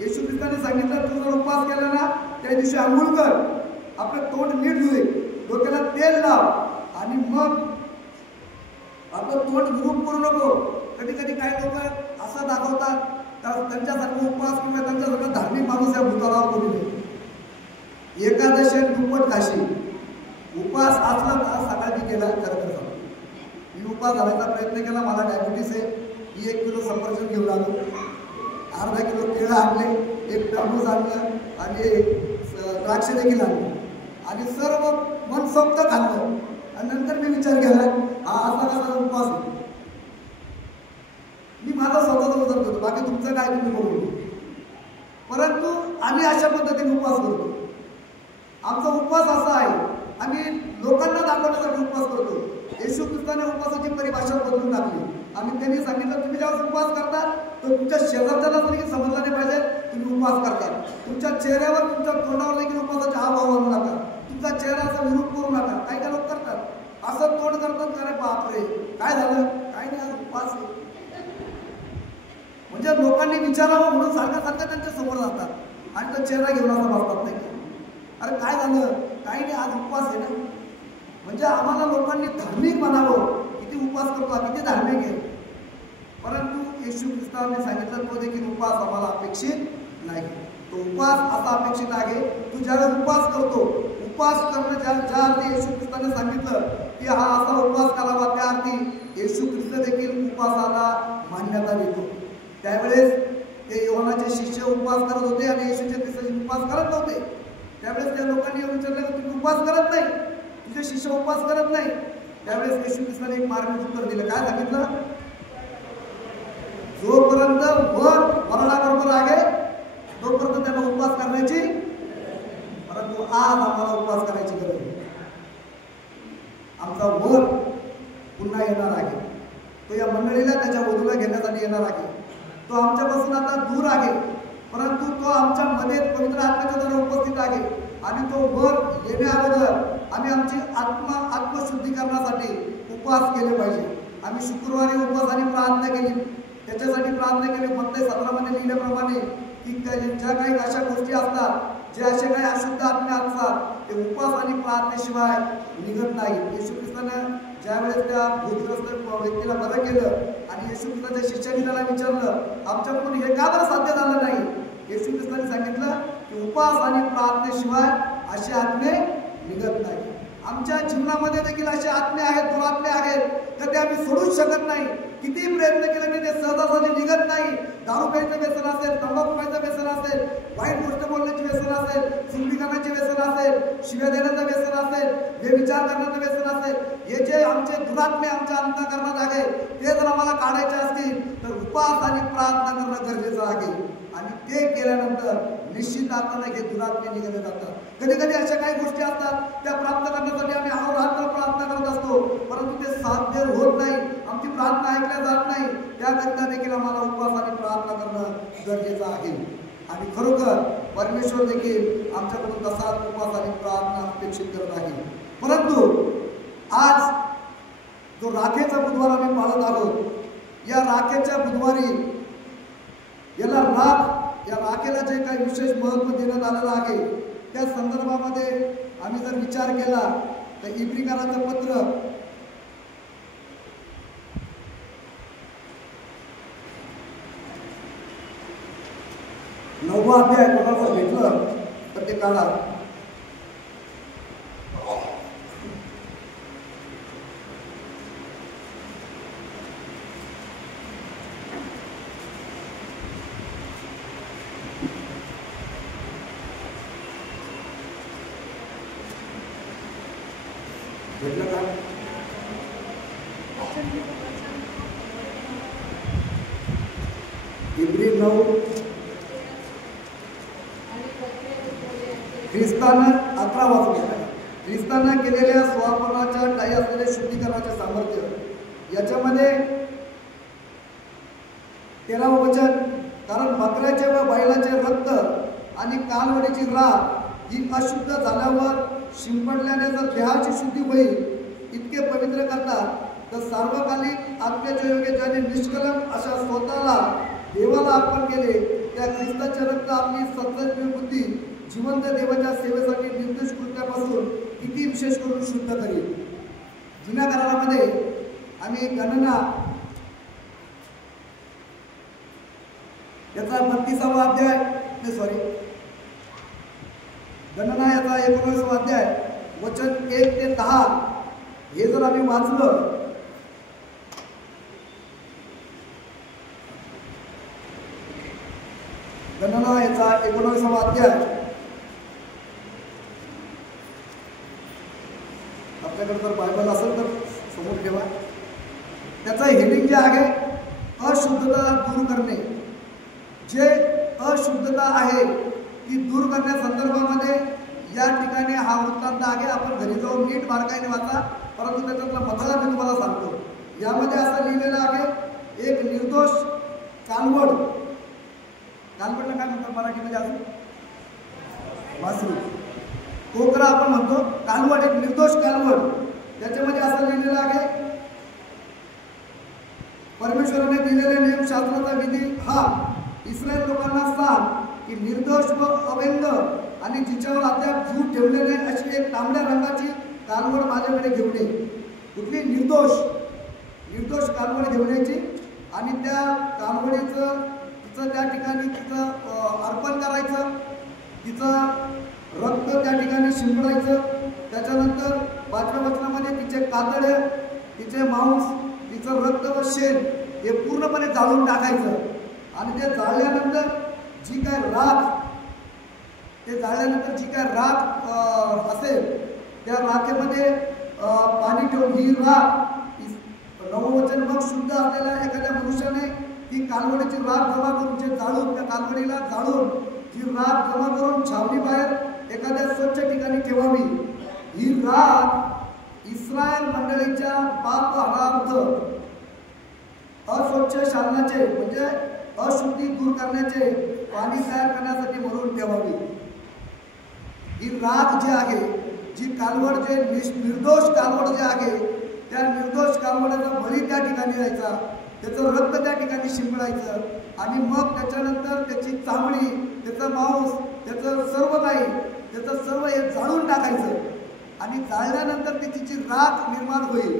येशू ख्रिस्ताने सांगितलं, तू जर उपवास केला ना, त्या दिवशी आंघोळ कर, आपलं तोंड नीट धुवे, डोक्याला तेल लाव आणि मग आपलं तोंड विरूप करू नको. कधी कधी काही लोक असं दाखवतात त्यांच्यासारखं उपवास किंवा त्यांच्यासारखं धार्मिक माणूस या भूतलावर कोणी नाही. एकादशी दुप्पट काशी उपवास असला तर सकाळी केला. खरं मी उपवास घालायचा प्रयत्न केला. मला डायबिटीस आहे. मी 1 किलो सफरचंद घेऊन आलो, अर्धा किलो केळं आणले, 1 टरबूज आणलं आणि द्राक्ष देखील आणले आणि सर्व मनसोक्त खाल्लं. आणि नंतर मी विचार केला, हा असा कसा उपवास होतो. मी माझा स्वतःचा उदाहरण करतो, बाकी तुमचं काय तुम्ही बघू. परंतु आम्ही अशा पद्धतीने उपवास करतो. आमचा उपवास असा आहे, आम्ही लोकांना दाखवण्यासाठी उपवास करतो. येशू ख्रिस्ताने उपवासाची परिभाषा बदलून टाकली आणि त्यांनी सांगितलं, तुम्ही जेव्हा उपवास करता तर तुमच्या शेजारच्याला देखील समजलं नाही पाहिजे तुम्ही उपवास करता. तुमच्या चेहऱ्यावर, तुमच्या तोंडावर देखील उपवासाचे हावभाव आणू नका. तुमचा चेहरा असा विरूप करू नका. काही लोक करतात असं तोंड करतात, अरे बापरे काय झालं, काय नाही आज उपवास आहे. म्हणजे लोकांनी विचारावं म्हणून सारखं सारखं त्यांच्या समोर जातात आणि तो चेहरा घेऊन असं बसतात नाही का, अरे काय झालं, काही नाही आज उपवास आहे ना. म्हणजे आम्हाला लोकांनी धार्मिक म्हणावं, किती उपवास करतो, किती धार्मिक आहे. परंतु येशू ख्रिस्ताने सांगितलं तो देखील उपवास आम्हाला अपेक्षित नाही. तो उपवास असा अपेक्षित आहे, तू ज्यावेळेस उपवास करतो, उपवास करणं ज्या अर्थी येशू ख्रिस्ताने सांगितलं की हा असा उपवास करावा, त्या अर्थी येशू ख्रिस्त देखील उपवासाला मान्यता देतो. त्यावेळेस ते योहानाचे शिष्य उपवास करत होते आणि येशूचे ख्रिस्त उपवास करत नव्हते. त्यावेळेस त्या लोकांनी विचारलं की तुम्ही उपवास करत नाही, तुझे शिष्य उपवास करत नाही. त्यावेळेस येशू ख्रिस्ताने एक मार्मिक उत्तर दिलं. काय सांगितलं, जोपर्यंत वरणाबरोबर आहे तोपर्यंत त्यांना उपवास करण्याची, परंतु आज आम्हाला उपवास करायची गरज आहे. आमचा वर पुन्हा येणार आहे, तो या मंडळीला त्याच्या वधूला घेण्यासाठी येणार आहे. तो आमच्यापासून आता दूर आहे, परंतु तो आमच्या मध्ये पवित्र आत्म्याच्या द्वारे उपस्थित आहे. आणि तो वर येण्या अगोदर आम्ही आमची आत्मशुद्धीकरणासाठी उपवास केले पाहिजे. आम्ही शुक्रवारी उपवासाने प्रार्थना केली, त्याच्यासाठी प्रार्थना केली. मत्ती 17 मध्ये लिहिल्याप्रमाणे की ज्या काही अशा गोष्टी असतात, जे असे काही अशुद्ध आत्मे असतात, ते उपवास आणि प्रार्थनेशिवाय निघत नाही. येशू ख्रिस्तानं ज्यावेळेस त्या भूतग्रस्त व्यक्तीला बरं केलं आणि येशू ख्रिस्ताच्या शिष्याने त्याला विचारलं, आमच्याकडून हे का बरं साध्य झालं नाही, येशू ख्रिस्ताने सांगितलं की उपवास आणि प्रार्थनेशिवाय असे आत्मे निघत नाही. आमच्या जीवनामध्ये देखील असे आत्मे आहेत, दुरात्मे आहेत, तर ते आम्ही सोडूच शकत नाही. किती प्रयत्न केले की ते सहजासहजी निघत नाही. दारू प्यायचं व्यसन असेल, तंबाखू प्यायचं व्यसन असेल, वाईट गोष्ट बोलण्याचे व्यसन असेल, चुगली करण्याचे व्यसन असेल, शिव्या देण्याचं व्यसन असेल, हे विचार करण्याचं व्यसन असेल, हे जे आमचे दुरात्मे आमच्या अंतःकरणात आहे ते जर आम्हाला काढायचे असतील तर उपवास आणि प्रार्थना करणं गरजेचं आहे. आणि ते केल्यानंतर निश्चित अर्थानं हे दुरात्मे निघाले जातात. कधी कधी अशा काही गोष्टी असतात, त्या प्राप्त करण्यासाठी आम्ही अहोरात्र प्रार्थना करत असतो, परंतु ते साध्य होत नाही, आमची प्रार्थना ऐकल्या जात नाही. त्याकरिता देखील आम्हाला उपवास आणि प्रार्थना करणं गरजेचं आहे. आणि खरोखर परमेश्वर देखील आमच्याकडून तसाच उपवास आणि प्रार्थना अपेक्षित करत आहे. परंतु आज जो राखेचा बुधवार आम्ही पाळत आहोत, या राखेच्या बुधवारी याला या राखेला जे काही विशेष महत्त्व देण्यात आलेलं आहे, त्या संदर्भामध्ये आम्ही जर विचार केला तर इब्रिकाराचं पत्र 9वा अध्याय कोणाला भेटलं तर ते काढा. भेटलं का? इब्री 9 ख्रिस्तानं 11 वाचले. ख्रिस्तानं केलेल्या स्वापनाच्या ठायी असलेले शुद्धीकरणाचे सामर्थ्य, याच्यामध्ये 13वे वचन, कारण बकऱ्याचे व बैलाचे रक्त आणि कालवडीची राख ही अशुद्ध झाल्यावर शिंपडल्याने जर देहाची शुद्धी होईल इतके पवित्र करतात, तर सार्वकालिक आत्म्याच्या योगे ज्याने निष्कलंक अशा स्वतःला देवाला अर्पण केले, त्या ख्रिस्ताचे रक्त आपली सत्सज्ञ बुद्धी जिवंत देवाच्या सेवेसाठी निर्देश कृत्यापासून किती विशेष करून शुद्ध करेल. जुन्या करारामध्ये आम्ही गणना याचा 32वा अध्याय गणना याचा 19वा अध्याय वचन 1 ते 10 हे जर आम्ही वाचलं, गणना याचा 19वा अध्याय, आपल्याकडे जर बायबल असेल तर समोर ठेवा. त्याचं हेडिंग जे आहे, अशुद्धता दूर करणे. जे अशुद्धता आहे ती दूर करण्यासंदर्भामध्ये या ठिकाणी हा वृत्तांत आहे. आपण घरी जाऊन नीट बारकाईने वाचा, परंतु त्याच्यातला मथळा मी तुम्हाला सांगतो. यामध्ये असं लिहिलेलं आहे, एक निर्दोष कालवड, कालवडला काय म्हणतात मराठीमध्ये अजून, वासरू, कोकरा आपण म्हणतो, कालवड, एक निर्दोष कालवड. त्याच्यामध्ये असं परमेश्वराने दिलेल्या नियमशास्त्राचा विधी हा इस्रायल लोकांना सांग की निर्दोष व अवैध आणि जिच्यावर अद्याप जीव ठेवलेले अशी एक तांबड्या रंगाची कालवड माझ्याकडे घेऊन ये. कुठली? निर्दोष कालवड घेऊन यायची आणि त्या कालवडीचं तिचं त्या ठिकाणी तिचं अर्पण करायचं, तिचं रक्त त्या ठिकाणी शिंपडायचं. त्याच्यानंतर 5व्या वचनामध्ये तिचे कातडे, तिचे मांस, तिचं रक्त व शेण हे पूर्णपणे जाळून टाकायचं. आणि ते जाळल्यानंतर जी काय राख असेल त्या राखेमध्ये पाणी ठेवून ही राख, नववचन मग शुद्ध असलेल्या एखाद्या मनुष्याने ती कालवडीची राख जमा करून जाळून त्या कालवडीला जाळून ही राख जमा करून छावणी बाहेर एखाद्या स्वच्छ ठिकाणी ठेवावी. ही राख इस्रायल मंडळीच्या पापहारार्थ अस्वच्छ शालनाचे म्हणजे अशुद्धी दूर करण्याचे पाणी तयार करण्यासाठी म्हणून ठेवावी. ही राख जी आहे, जी कालवड जे निर्दोष कालवड जे आहे त्या निर्दोष कालवडाचा बळी त्या ठिकाणी द्यायचा, त्याचं रक्त त्या ठिकाणी शिंपडायचं आणि मग त्याच्यानंतर त्याची चामडी, त्याचं मांस, त्याचं सर्व हे जाळून टाकायचं. आणि जाळल्यानंतर तिची राख निर्माण होईल.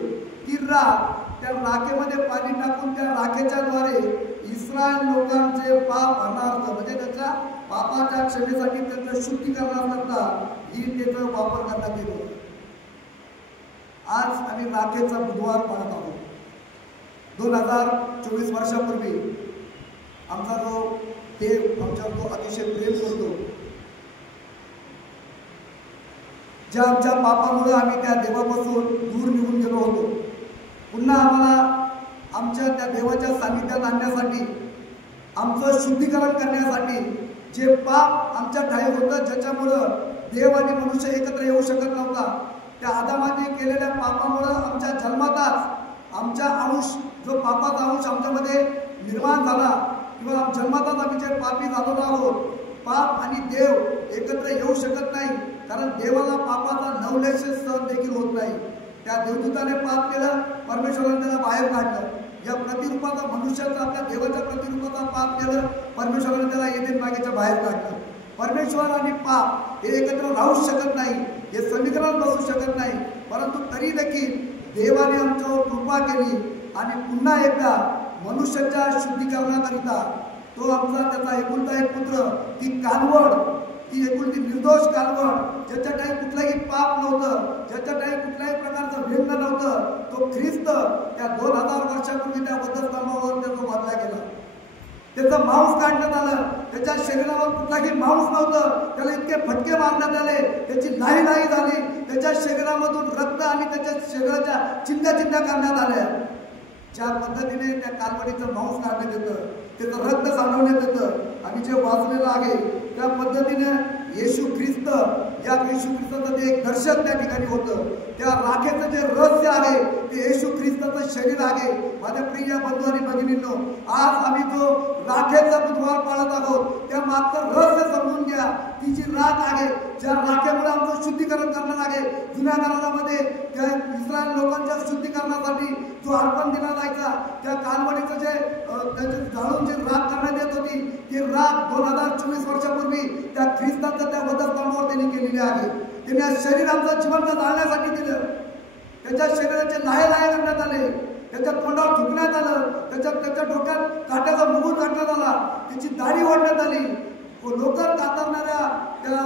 ती राख त्या राखेमध्ये पाणी टाकून त्या राखेच्या द्वारे इस्रायल लोकांचे पाप अनार्थ म्हणजे त्याच्या पापाच्या क्षमेसाठी त्यांचं शुद्धीकरणाकरता ही त्याचा वापर करण्यात येतो. आज आम्ही राखेचा बुधवार पाळत आहोत. 2024 वर्षापूर्वी आमचा जो देव आमच्यावर तो अतिशय प्रेम करतो, ज्या आमच्या पापामुळे आम्ही त्या देवापासून दूर निघून गेलो होतो, पुन्हा आम्हाला आमच्या त्या देवाच्या सानिध्यात आणण्यासाठी, आमचं शुद्धीकरण करण्यासाठी जे पाप आमच्या ठाई होतं, ज्याच्यामुळं देव आणि मनुष्य एकत्र येऊ शकत नव्हता, त्या आदामाने केलेल्या पापामुळं आमच्या जन्मातच आमचा अंश, जो पापाचा अंश आमच्यामध्ये निर्माण झाला किंवा जन्मातच आम्ही जे पापी झालेलो आहोत, पाप आणि देव एकत्र येऊ शकत नाही. कारण देवाला पापाचा नवलेश सहन देखील होत नाही. त्या देवदूताने पाप केलं, परमेश्वराने त्याला बाहेर काढलं. या प्रतिरूपाचा मनुष्याचा आपल्या देवाच्या प्रतिरूपाचा पाप केलं, परमेश्वराने त्याला एदेन बागेच्या बाहेर काढलं. परमेश्वर आणि पाप हे एकत्र राहूच शकत नाही, हे समीकरणात बसू शकत नाही. परंतु तरी देखील देवाने आमच्यावर कृपा केली आणि पुन्हा एकदा मनुष्याच्या शुद्धीकरणाकरिता तो आमचा त्याचा एकुलता एक पुत्र, ती कालवड, ती एकुलती निर्दोष कालवड, ज्याच्या काही कुठलाही पाप नव्हतं, ज्याच्या काही कुठल्याही प्रकारचं व्यंग नव्हतं, तो ख्रिस्त त्या 2000 वर्षापूर्वी त्या वधस्तंभावर त्याचा वाचला गेला. त्याचं मांस काढण्यात आलं, त्याच्या शरीरावर कुठलाही मांस नव्हतं, त्याला इतके फटके मारण्यात आले, त्याची लाही झाली, त्याच्या शरीरामधून रक्त आणि त्याच्या शरीराच्या चिंध्या काढण्यात आल्या. ज्या पद्धतीने त्या कालवडीचं मांस काढण्यात येतं, त्याचं रक्त सांडवण्यात येतं आणि जे वाचलेलं आहे त्या पद्धतीने येशू ख्रिस्त, या येशू ख्रिस्ताचं ते एक दर्शन त्या ठिकाणी होतं. त्या राखेचं जे रहस्य आहे ते येशू ख्रिस्ताचं शरीर आहे. माझ्या प्रिय बंधू आणि भगिनींनो, आज आम्ही जो राखेचा बुधवार पाळत आहोत त्या मागचं रहस्य समजून घ्या. ती जी राख आहे, ज्या राखेमुळे आमचं शुद्धीकरण करणार आहे. जुन्या काळामध्ये त्या इस्रायल लोकांच्या शुद्धीकरणासाठी जो अर्पण दिला जायचा, त्या कालवडीचं जे त्याचे जाळून जे राख करण्यात येत होती, ती राख 2024 वर्षापूर्वी त्या ख्रिस्ताचं त्या वधस्तंभावर त्यांनी केलेली आहे. त्यांनी शरीर आमचं जिवंत जाळण्यासाठी दिलं. त्याच्या शरीराचे लाहे करण्यात आले, त्याच्या तोंडावर थुंकण्यात आलं, त्याच्या डोक्यात काट्याचा मुकुट घातण्यात आला, त्याची दाढी ओढण्यात आली. लोकर कातरणाऱ्या त्या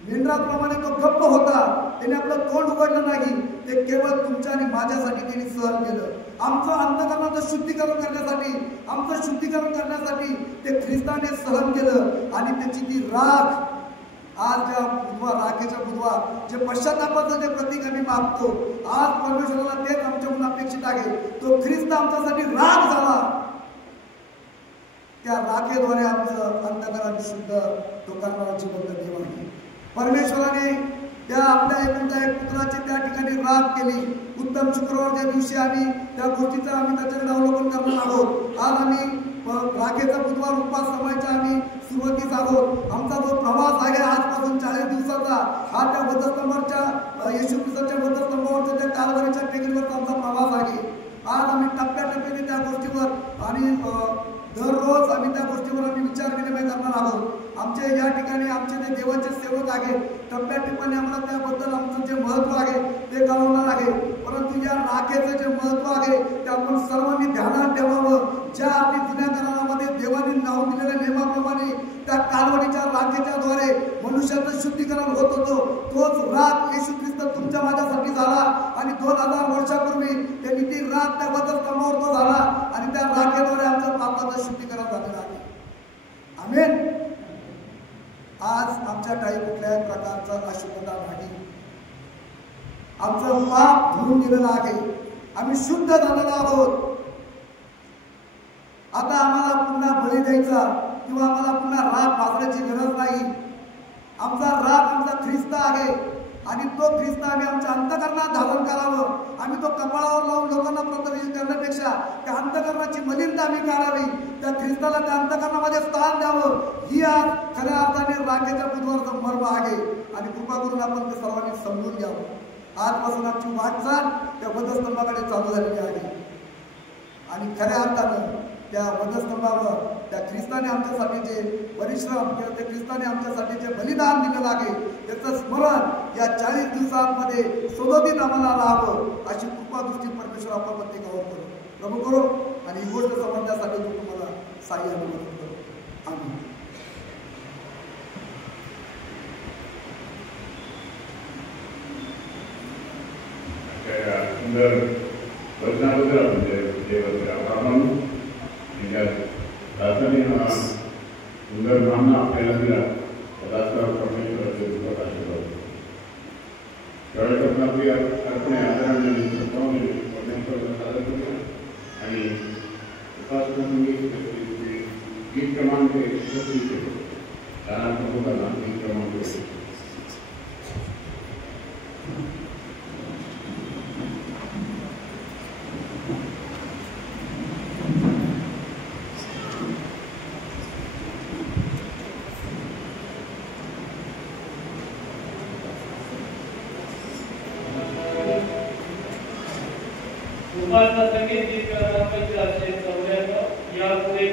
मेंढराप्रमाणे तो गप्प होता. त्याने आपलं तोंड उघडलं नाही. ते केवळ तुमच्या आणि माझ्यासाठी त्यांनी सहन केलं. आमचं अंतःकरणाचं शुद्धीकरण करण्यासाठी ते ख्रिस्ताने सहन केलं आणि त्याची ती राख आज ज्या बुधवार, राखेचा बुधवार, जे पश्चातापाचं जे प्रतीक आम्ही मागतो, आज परमेश्वराला तेच आमच्याकडून अपेक्षित आहे. तो ख्रिस्त आमच्यासाठी राख झाला. त्या राखेद्वारे आमचं अंतःकरण शुद्ध तो करणारा जिवंत देव आहे. परमेश्वराने त्या आपल्या एकुलता एक पुत्राची त्या ठिकाणी राख केली. उत्तम शुक्रवारच्या दिवशी आम्ही त्या गोष्टीचं आम्ही त्याच्याकडे अवलोकन करणार आहोत. आज आम्ही राखेचा बुधवार उपास समयाच्या आम्ही सुरुवातीस आहोत. आमचा जो प्रवास आहे आजपासून 40 दिवसाचा, हा त्या वधस्तंभावरच्या येशू ख्रिस्ताच्या वधस्तंभावरच्या त्या कालवरीच्या टेकडीवरचा आमचा प्रवास आहे. आज आम्ही टप्प्याटप्प्याने त्या गोष्टी आहोत. आमचे या ठिकाणी आमचे जे देवाचे सेवक आहे टप्प्याटप्प्याने आम्हाला त्याबद्दल आमचं जे महत्त्व आहे ते कळवणार आहे. परंतु या राखेचं जे महत्त्व आहे ते आपण सर्वांनी ध्यानात ठेवावं. ज्या आधी जुन्या करारामध्ये देवाने लावून दिलेल्या नियमाप्रमाणे त्या कालवडीच्या राखेच्या द्वारे मनुष्याचं शुद्धीकरण होत होतं. तोच राख येशू ख्रिस्त तुमच्या माझ्यासाठी झाला आणि 2000 वर्षापूर्वी त्यांनी ती राख त्या वधस्तंभावर तो झाला आणि त्या राखेद्वारे आमच्या पापाचं शुद्धीकरण झालेलं आहे. आमेन. आज आमच्या काही कुठल्याही प्रकारचा अशुद्धता नाही. आमचं पाप धुवून गेलेलं आहे. आम्ही शुद्ध झालेलो आहोत. आता आम्हाला पुन्हा बळी द्यायचा किंवा आम्हाला पुन्हा राख वाजण्याची गरज नाही. आमचा राख आमचा ख्रिस्त आहे आणि तो ख्रिस्त आम्ही आमच्या अंतःकरणात धारण करावं. आम्ही तो कपाळावर लावून लोकांना प्रदर्शित करण्यापेक्षा त्या अंतःकरणाची मलिनता आम्ही काढावी. त्या ख्रिस्ताला त्या अंतःकरणामध्ये स्थान द्यावं. ही आज खऱ्या अर्थाने राखेच्या बुधवारचा मर्म आहे आणि कृपा करून आपण ते सर्वांनी समजून घ्यावं. आजपासून आमची वाटचाल त्या वधस्तंभाकडे चालू झालेली आहे आणि खऱ्या अर्थानं त्या वधस्तंभावर त्या ख्रिस्ताने आमच्यासाठी जे परिश्रम किंवा त्या ख्रिस्ताने आमच्यासाठी जे बलिदान दिलेलं आहे त्याचं स्मरण या 40 दिवसांमध्ये सदोदित आम्हाला राहावं अशी कृपा दृष्टी परमेश्वर आपण प्रत्येकावर करू. प्रभू करू आणि ही गोष्ट समजण्यासाठी मी तुम्हाला साह्याने मदत करू. आम्ही सुंदर वचनाबद्दल आपण सुंदर नामना आपल्याला दिला परमेश्वराचे आशीर्वाद. त्यावेळेस आपण आपली अर्पणे आदराने परमेश्वराला सादर करूया आणि गीत क्रमांक 36 गीत क्रमांक संगीत गीत क्रमांक 494 यापुढे